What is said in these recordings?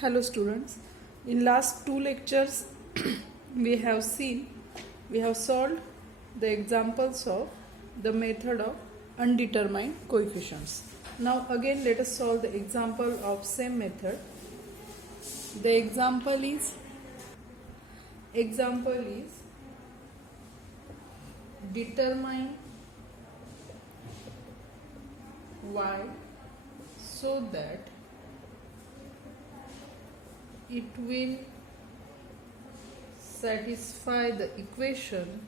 Hello students, in last two lectures we have solved the examples of the method of undetermined coefficients. Now again let us solve the example of same method. The example is determine y so that it will satisfy the equation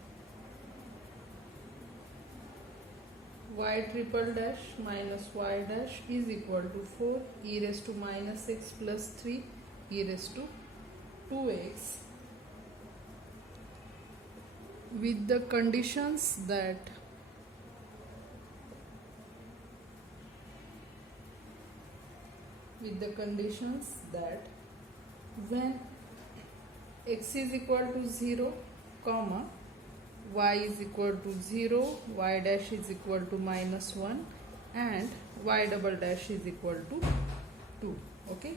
y triple dash minus y dash is equal to 4 e raised to minus x plus 3 e raised to 2x with the conditions that when x is equal to 0, comma, y is equal to 0, y dash is equal to minus 1 and y double dash is equal to 2. Okay,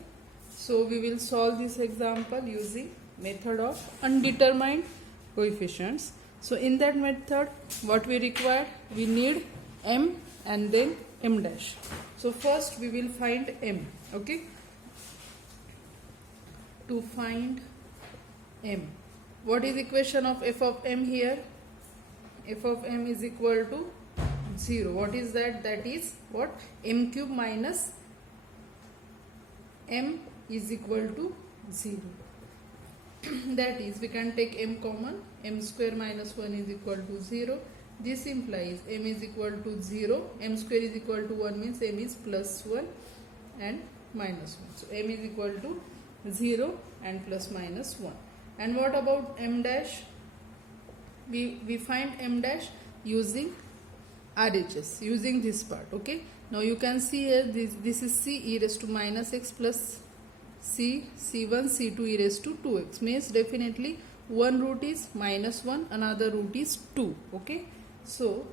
so we will solve this example using method of undetermined coefficients. So in that method what we require, we need m and then m dash. So first we will find m. Okay, to find m, what is equation of f of m here? F of m is equal to 0. What is that? That is what? M cube minus m is equal to 0. That is, we can take m common, m square minus 1 is equal to 0. This implies m is equal to 0, m square is equal to 1 means m is plus 1 and minus 1. So m is equal to 0 and plus minus 1. And what about m dash? We find m dash using RHS, using this part. Okay, now you can see here this is c e raised to minus x plus c1 c2 e raised to 2x, means definitely one root is minus 1, another root is 2. Okay, so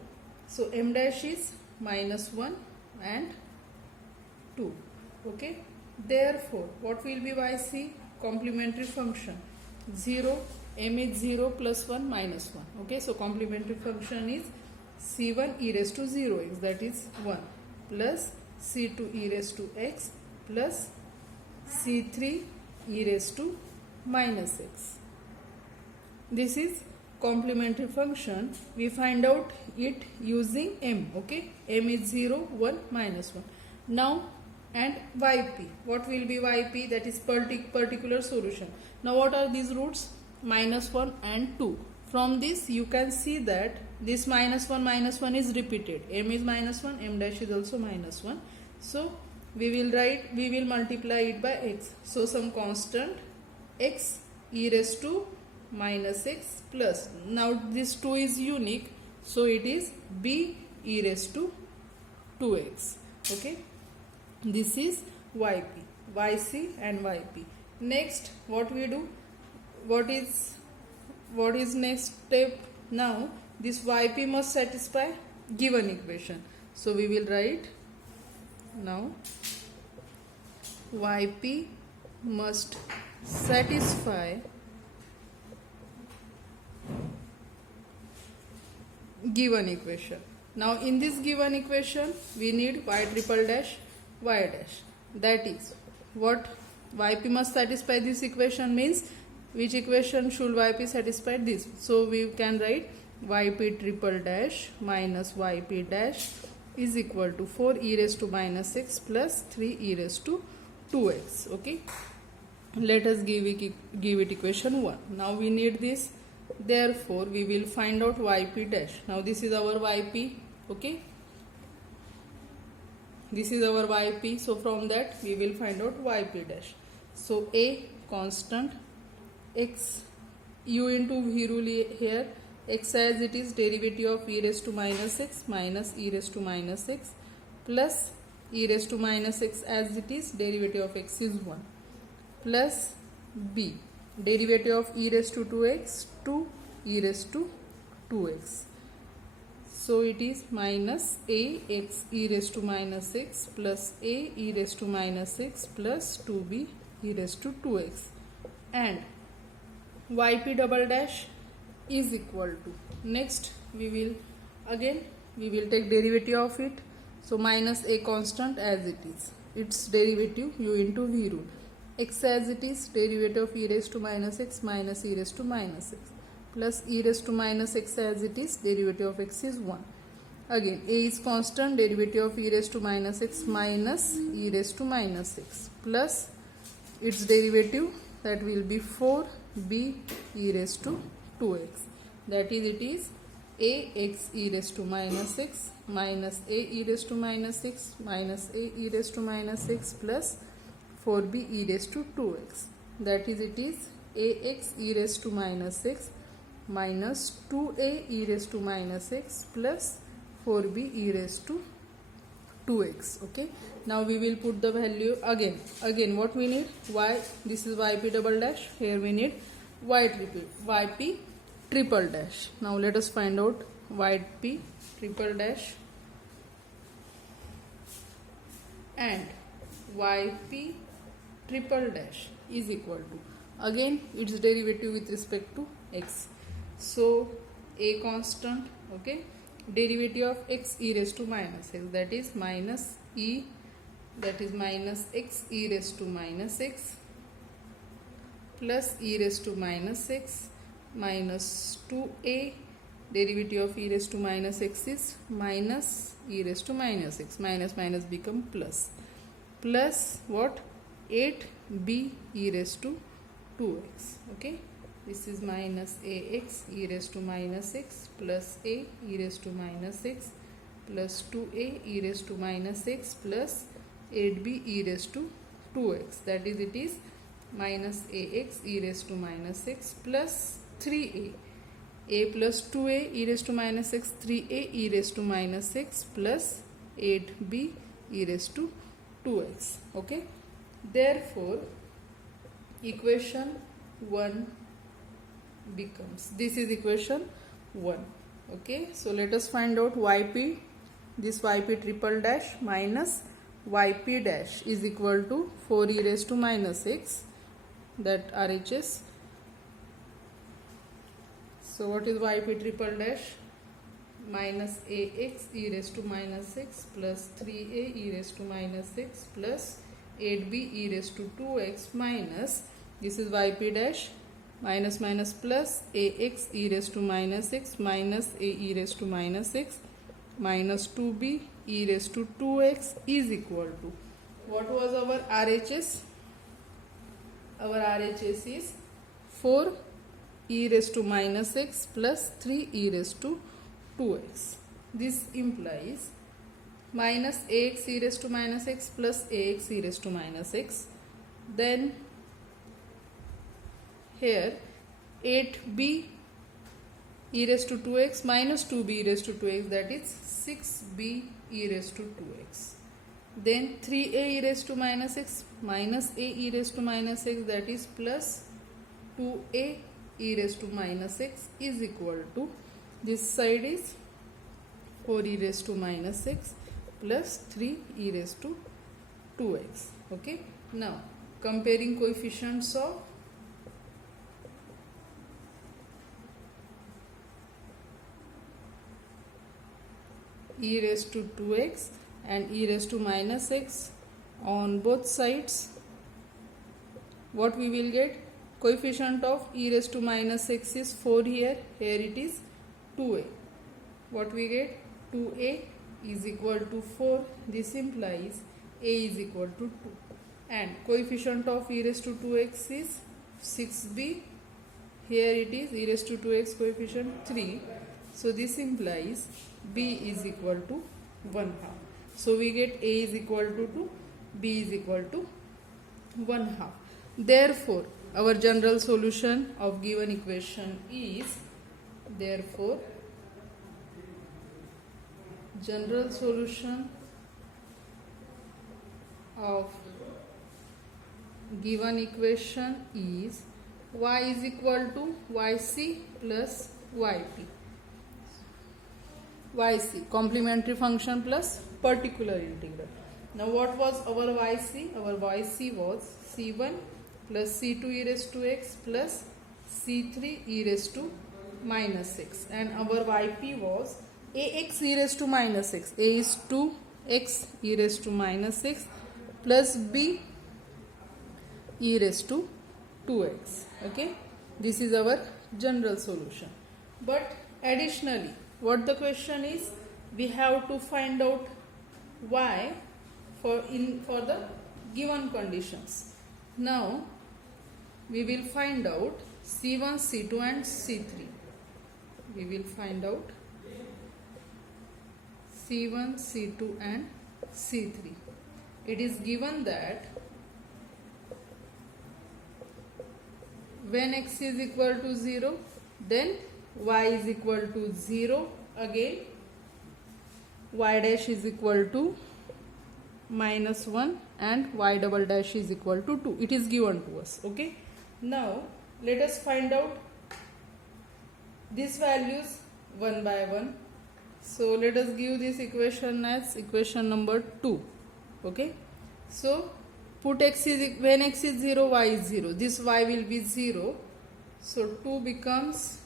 m dash is minus 1 and 2. Okay, therefore what will be yc? Complementary function 0, m is 0 plus 1 minus 1. Okay, so complementary function is c1 e raised to 0x, that is 1, plus c2 e raised to x plus c3 e raised to minus x. This is complementary function. We find out it using m. Okay, m is 0, 1, minus 1. Now and yp, what will be yp? That is particular solution. Now what are these roots? Minus 1 and 2. From this you can see that this minus 1 is repeated. M is minus 1, m dash is also minus 1. So we will multiply it by x. So some constant x e raised to minus x plus, now this 2 is unique, so it is b e raised to 2x. Okay, this is yp, yc and yp. Next what we do? What is next step? Now this yp must satisfy given equation. So we will write now yp must satisfy given equation. Now in this given equation we need y triple dash y dash. That is what? Yp must satisfy this equation means which equation should yp satisfy? This. So we can write yp triple dash minus yp dash is equal to 4 e raised to minus x plus 3 e raised to 2x. Okay, let us give it equation 1. Now we need this, therefore we will find out yp dash. Now this is our yp. Okay, this is our yp, so from that we will find out yp dash. So a constant, x, u into v rule here, x as it is derivative of e raised to minus x minus e raised to minus x plus e raised to minus x as it is derivative of x is 1 plus b derivative of e raised to 2x to e raised to 2x. So it is minus a x e raised to minus x plus a e raised to minus x plus 2b e raised to 2x, and yp double dash is equal to, next we will take derivative of it. So minus a constant as it is, its derivative u into v rule, x as it is, derivative of e raised to minus x minus e raised to minus x, plus e raised to minus x as it is, derivative of x is 1. Again a is constant, derivative of e raised to minus x minus e raised to minus x, plus its derivative, that will be 4b e raised to 2x, that is, it is ax e raised to minus x minus a e raised to minus x minus a e raised to minus x plus 4b e raised to 2x, that is, it is ax e raised to minus x minus 2a e raised to minus x plus 4b e raised to 2x. Okay, now we will put the value again. What we need? Y, this is yp double dash, here we need yp triple dash. Now let us find out yp triple dash and yp triple dash is equal to, again its derivative with respect to x. So a constant, okay, derivative of x e raised to minus x, that is minus e, that is minus x e raised to minus x plus e raised to minus x minus 2a, derivative of e raised to minus x is minus e raised to minus x, minus minus become plus, plus what, 8b e raised to 2x. Okay, this is minus ax e raised to minus x plus a e raised to minus x plus 2a e raised to minus x plus 8b e raised to 2x, that is, it is minus ax e raised to minus x plus 3a, a plus 2a e raised to minus x, 3a e raised to minus x plus 8b e raised to 2x. Okay, therefore equation 1 becomes, this is equation 1. Okay, so let us find out yp, this yp triple dash minus yp dash is equal to 4 e raised to minus x, that RHS. So what is yp triple dash? Minus ax e raised to minus x plus 3a e raised to minus x plus 8b e raised to 2x minus, this is yp dash, minus minus plus ax e raised to minus x minus a e raised to minus x minus 2b e raised to 2x is equal to, what was our RHS? Our RHS is 4 e raised to minus x plus 3 e raised to 2x. This implies minus ax e raised to minus x plus ax e raised to minus x. Then here 8b e raised to 2x minus 2b e raised to 2x, that is 6b e raised to 2x. Then 3a e raised to minus x minus a e raised to minus x, that is plus 2a e raised to minus x is equal to, this side is 4 e raised to minus x plus 3 e raised to 2x. Okay, now comparing coefficients of e raised to 2x and e raised to minus x on both sides, what we will get? Coefficient of e raised to minus x is 4 here, here it is 2a. What we get? 2a is equal to 4, this implies a is equal to 2. And coefficient of e raised to 2x is 6b, here it is e raised to 2x coefficient 3. So this implies b is equal to 1/2. So we get a is equal to 2, b is equal to 1/2. Therefore, our general solution of given equation is, therefore, general solution of given equation is y is equal to yc plus yp. yc, complementary function plus particular integral. Now what was our yc? Our yc was c1 plus c2 e raised to x plus c3 e raised to minus 6, and our yp was ax e raised to minus 6. A is 2x e raised to minus 6 plus b e raised to 2x. Okay, this is our general solution. But additionally, what the question is, we have to find out y for the given conditions. Now we will find out c1, c2 and c3. We will find out c1, c2 and c3. It is given that when x is equal to 0, then y is equal to 0 again, y dash is equal to minus 1 and y double dash is equal to 2. It is given to us. Okay, now let us find out these values one by one. So let us give this equation as equation number 2. Okay, so put x is, when x is 0, y is 0. This y will be 0. So 2 becomes,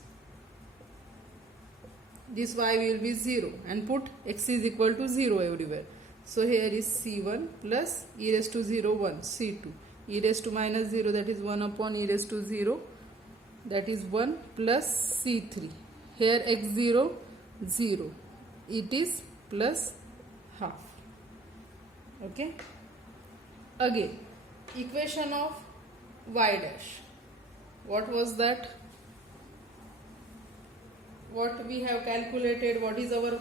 this y will be 0, and put x is equal to 0 everywhere. So here is c1 plus e raised to 0 1, c2 e raised to minus 0, that is 1 upon e raised to 0, that is 1, plus c3. Here x0 0, it is plus half. Okay, again equation of y dash, what was that? What we have calculated, what is our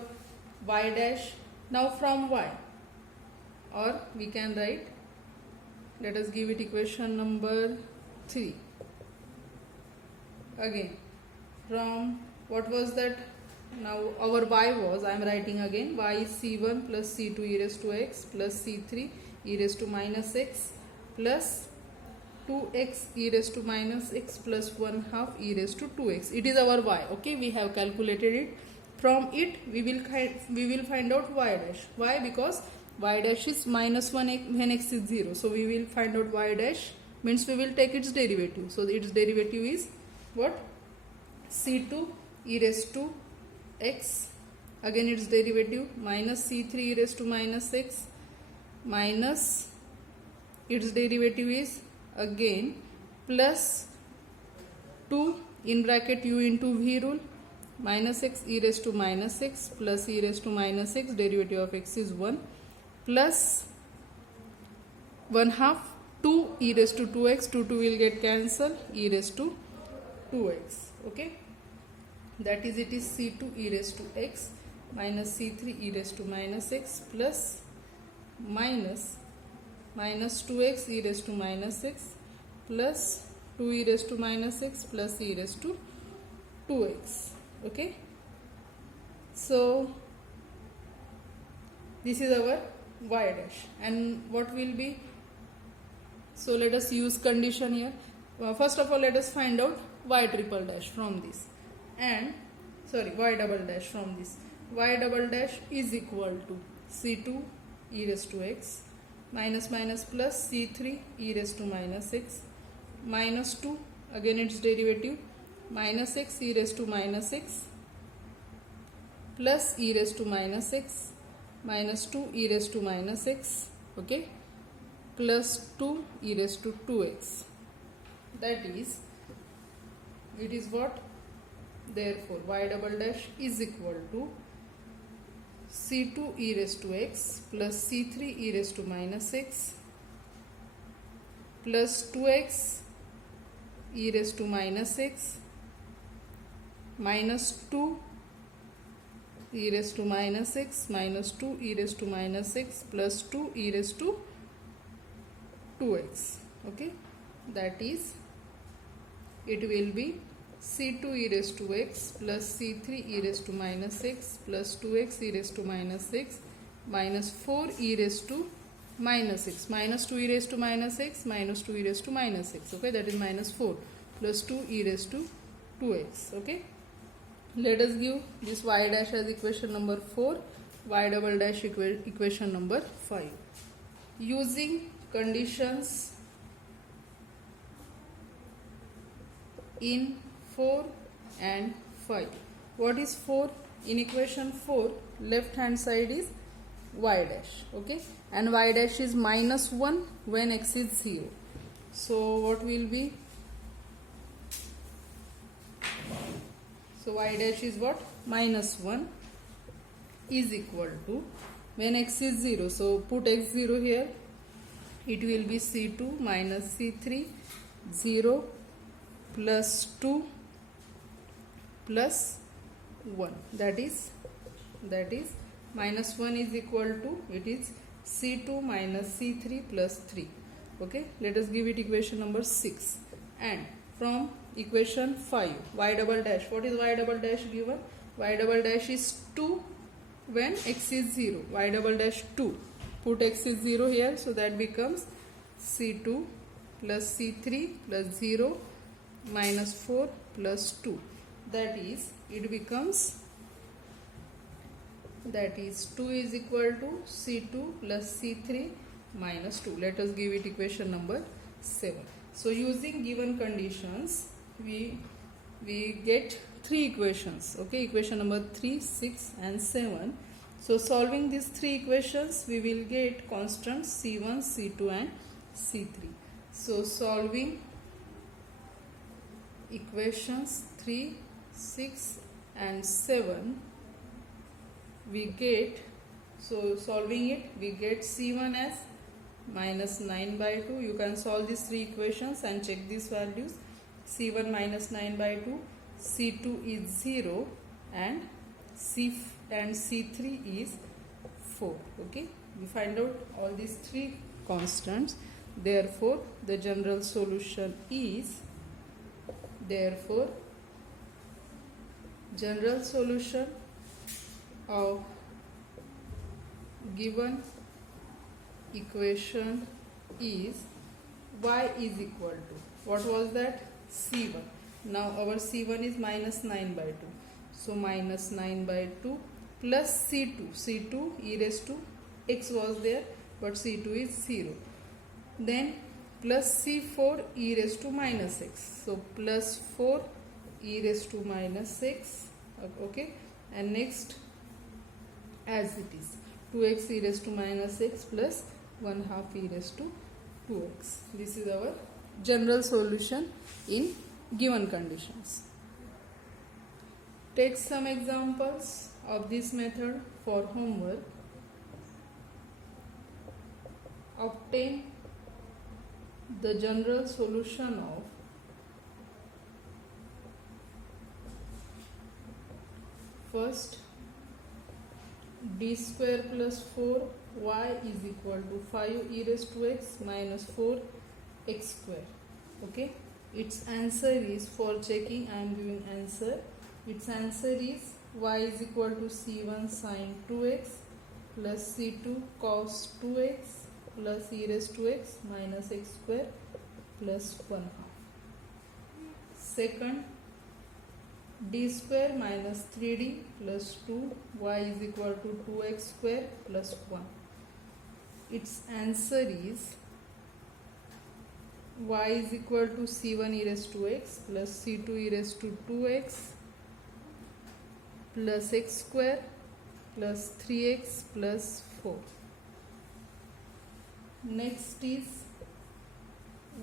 y dash? Now from y, or we can write, let us give it equation number 3. Again from, what was that? Now our y was, I am writing again, y is c1 plus c2 e raised to x plus c3 e raised to minus x plus 2x e raised to minus x plus 1 half e raised to 2x. It is our y. Okay, we have calculated it. From it we will find out y dash. Why? Because y dash is minus 1 when x is 0. So we will find out y dash, means we will take its derivative. So its derivative is what? c2 e raised to x, again its derivative minus c3 e raised to minus x minus its derivative is again plus 2 in bracket u into v rule minus x e raised to minus x plus e raised to minus x, derivative of x is 1, plus 1 half 2 e raised to 2x, 2 will get cancelled, e raised to 2x. Okay, that is, it is c2 e raised to x minus c3 e raised to minus x plus minus 2x e raised to minus x plus 2 e raised to minus x plus e raised to 2x. Okay, so this is our y dash, and what will be, so let us use condition here. First of all, let us find out y triple dash from this, and sorry, y double dash from this. Y double dash is equal to c2 e raised to x minus minus plus c3 e raised to minus x minus 2, again its derivative minus x e raised to minus x plus e raised to minus x minus 2 e raised to minus x, okay, plus 2 e raised to 2x. That is, it is what? Therefore y double dash is equal to c2 e raised to x plus c3 e raised to minus x plus 2x e raised to minus x minus 2 e raised to minus x minus 2 e raised to minus x plus 2 e raised to 2x. Okay, that is, it will be c2 e raised to x plus c3 e raised to minus x plus 2x e raised to minus x minus 4 e raised to minus x minus 2 e raised to minus x minus 2 e raised to minus x. Okay, that is minus 4 plus 2 e raised to 2x. Okay, let us give this y dash as equation number 4, y double dash equation number 5. Using conditions in 4 and 5. What is 4? In equation 4, left hand side is y dash, okay, and y dash is minus 1 when x is 0. So what will be? So y dash is what? Minus 1 is equal to, when x is 0, so put x 0 here, it will be c2 minus c3, 0 plus 2 plus 1, that is minus 1 is equal to, it is c2 minus c3 plus 3. Okay, let us give it equation number 6. And from equation 5, y double dash, what is y double dash given? Y double dash is 2 when x is 0, y double dash 2, put x is 0 here, so that becomes c2 plus c3 plus 0 minus 4 plus 2, that is, it becomes, that is 2 is equal to c2 plus c3 minus 2. Let us give it equation number 7. So using given conditions, we get 3 equations, okay, equation number 3, 6 and 7. So solving these 3 equations, we will get constants c1, c2 and c3. So solving equations 3, 6 and 7, we get, so solving it, we get c1 as minus 9 by 2. You can solve these 3 equations and check these values. c1 minus 9 by 2, c2 is 0 and c3 is 4. Okay, we find out all these 3 constants. Therefore the general solution is, general solution of given equation is y is equal to, what was that? c1. Now our c1 is minus 9 by 2. So minus 9 by 2 plus c2 e raised to x was there, but c2 is 0. Then plus c4 e raised to minus x. So plus 4 e raised to minus x. Okay, and next as it is 2x e raised to minus x plus 1 half e raised to 2x. This is our general solution in given conditions. Take some examples of this method for homework. Obtain the general solution of first d square plus 4y is equal to 5 e raised to x minus 4 x square. Okay, its answer is, for checking I am giving answer, its answer is y is equal to c1 sin 2x plus c2 cos 2x plus e raised to x minus x square plus 1 half. Second, d square minus 3d plus 2 y is equal to 2x square plus 1. Its answer is y is equal to c1 e raised to x plus c2 e raised to 2x plus x square plus 3x plus 4. Next is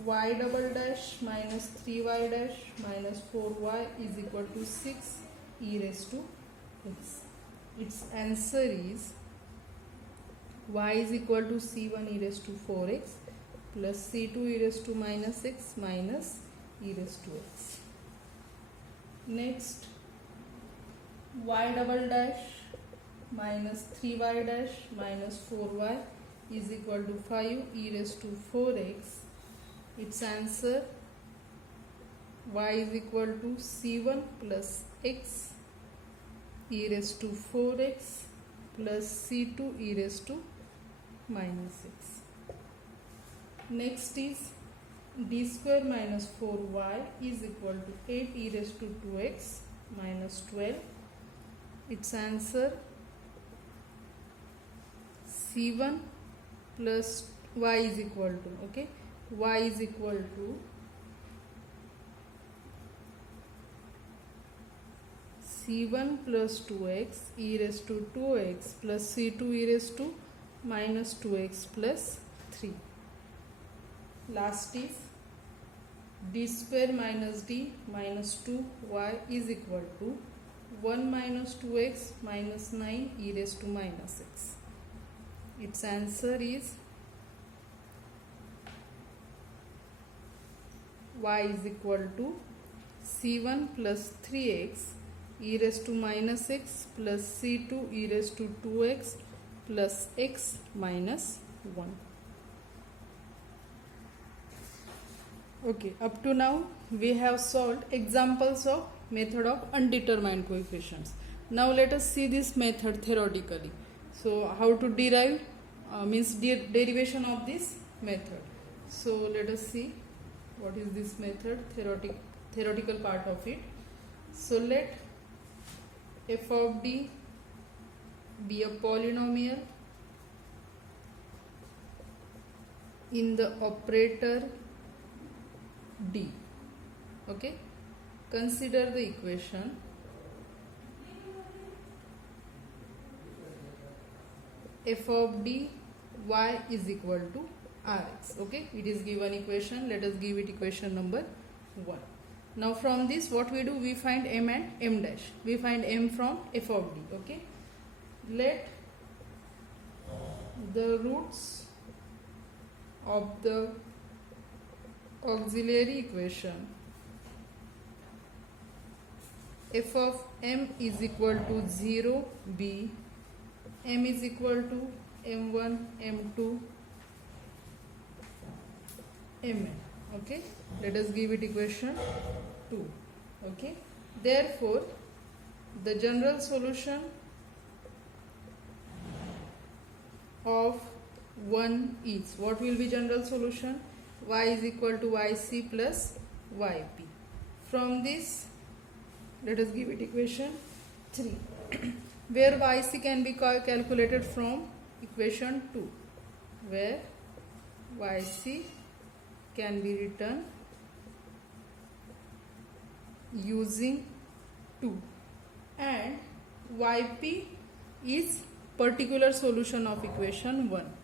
y double dash minus 3y dash minus 4y is equal to 6 e raised to x. Its answer is y is equal to c1 e raised to 4x plus c2 e raised to minus x minus e raised to x. Next, y double dash minus 3y dash minus 4y is equal to 5 e raised to 4x. Its answer, y is equal to c1 plus x e raised to 4x plus c2 e raised to minus x. Next is d square minus 4y is equal to 8 e raised to 2x minus 12. Its answer, c1 plus y is equal to, okay, y is equal to c1 plus 2x e raised to 2x plus c2 e raised to minus 2x plus 3. Last is d square minus d minus 2y is equal to 1 minus 2x minus 9 e raised to minus x. Its answer is y is equal to c1 plus 3x e raised to minus x plus c2 e raised to 2x plus x minus 1. Okay, up to now we have solved examples of method of undetermined coefficients. Now let us see this method theoretically. So how to derive means derivation of this method. So let us see what is this method, theoretical part of it. So let f of d be a polynomial in the operator d. Okay, consider the equation f of d y is equal to rx. Okay, it is given equation. Let us give it equation number 1. Now from this what we do, we find m and m dash. We find m from f of d. Okay, let the roots of the auxiliary equation f of m is equal to 0 be m is equal to m1 m2 mn. Okay, let us give it equation 2. Okay, therefore the general solution of 1 is, what will be general solution? Y is equal to yc plus yp. From this let us give it equation 3 where yc can be calculated from equation 2, where yc can be written using 2 and yp is particular solution of equation 1.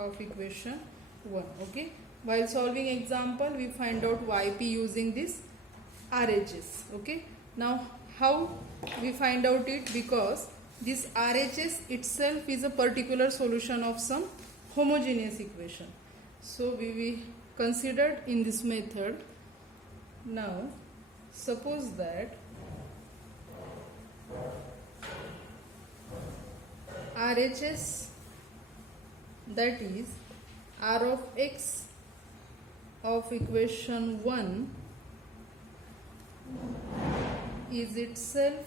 Of equation 1. Okay, while solving example we find out yp using this RHS. Okay, now how we find out it? Because this RHS itself is a particular solution of some homogeneous equation. So we will consider in this method. Now suppose that RHS, that is r of x of equation 1 is itself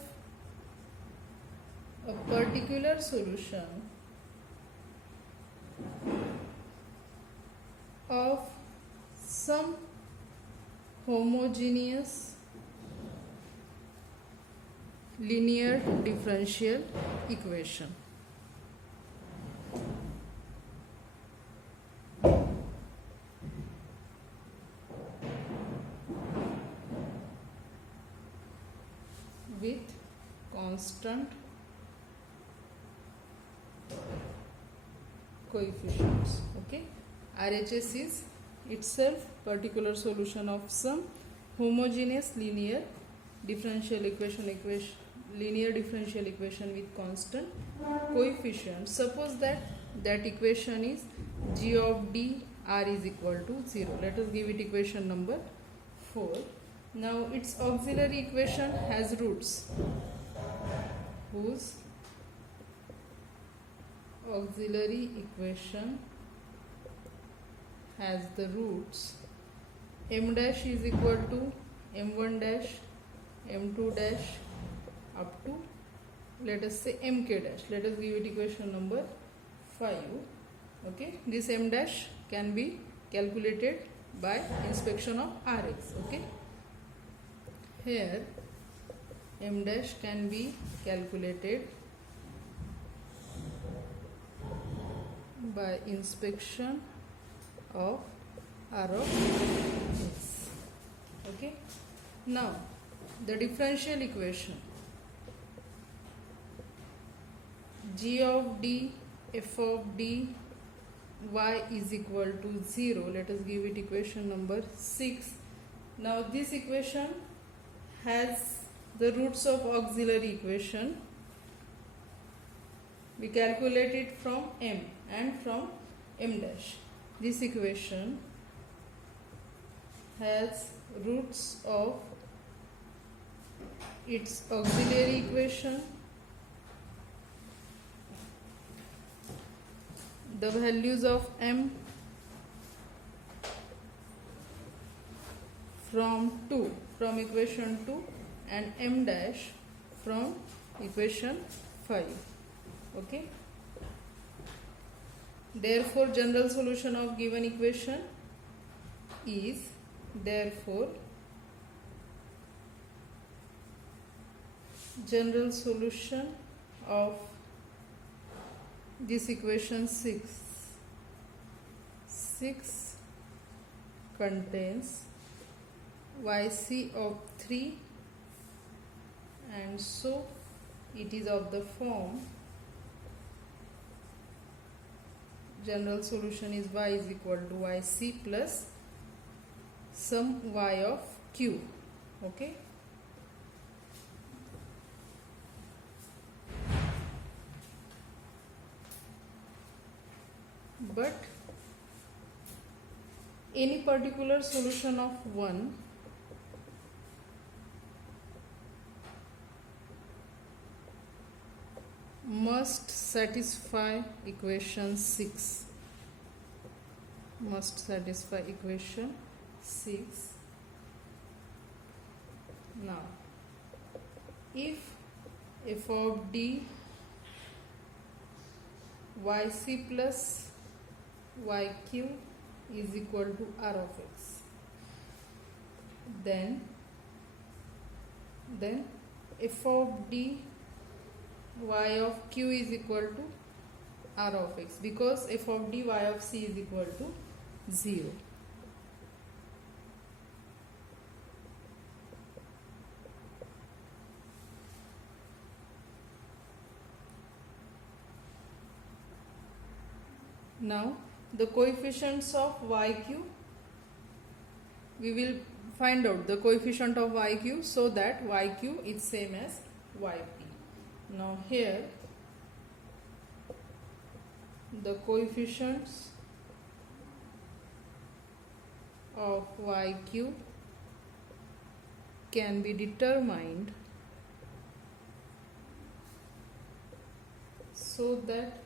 a particular solution of some homogeneous linear differential equation. With constant coefficients. Okay, RHS is itself particular solution of some homogeneous linear differential equation with constant coefficients. Suppose that equation is g of d r is equal to 0. Let us give it equation number 4. Now its auxiliary equation has roots whose auxiliary equation has the roots m dash is equal to m1 dash, m2 dash up to, let us say, mk dash. Let us give it equation number 5. Okay, this m dash can be calculated by inspection of Rx. Okay, here m dash can be calculated by inspection of R of x. Okay. Now the differential equation g of d f of d y is equal to 0. Let us give it equation number 6. Now this equation has the roots of auxiliary equation. We calculate it from m and from m dash. This equation has roots of its auxiliary equation, the values of m from equation 2 and m dash from equation 5. Okay. Therefore general solution of given equation is general solution of this equation 6 contains yc of 3, and so it is of the form general solution is y is equal to yc plus some y of q. Okay. But any particular solution of 1 must satisfy equation 6. Now if f of d yc plus yq is equal to r of x, then f of d y of q is equal to r of x, because f of d y of c is equal to 0. Now the coefficients of yq, we will find out the coefficient of yq so that yq is same as yp. Now here the coefficients of yq can be determined so that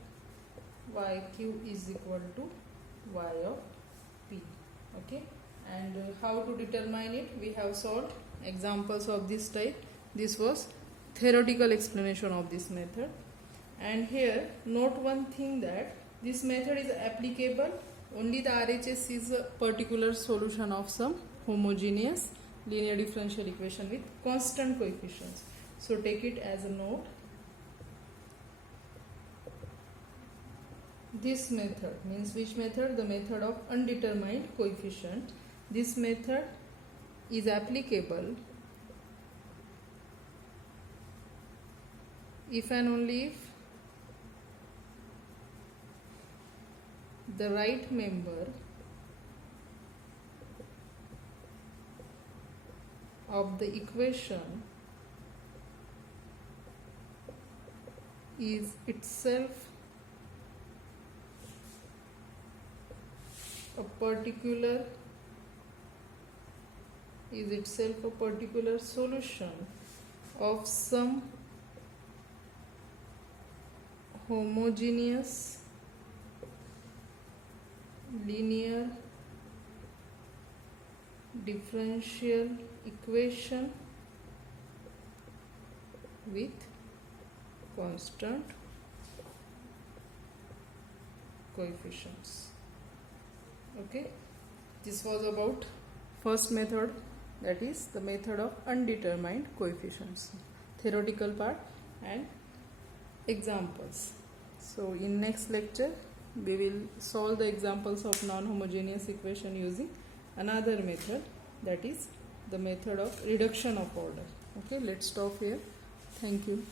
yq is equal to y of p. Okay. And how to determine it? We have solved examples of this type. This was theoretical explanation of this method. And here note one thing, that this method is applicable only the RHS is a particular solution of some homogeneous linear differential equation with constant coefficients. So take it as a note. This method means which method? The method of undetermined coefficient. This method is applicable if and only if the right member of the equation is itself a particular solution of some homogeneous linear differential equation with constant coefficients. Okay, this was about first method, that is the method of undetermined coefficients, theoretical part and examples. So in next lecture we will solve the examples of non-homogeneous equation using another method, that is the method of reduction of order. Okay, let's stop here. Thank you.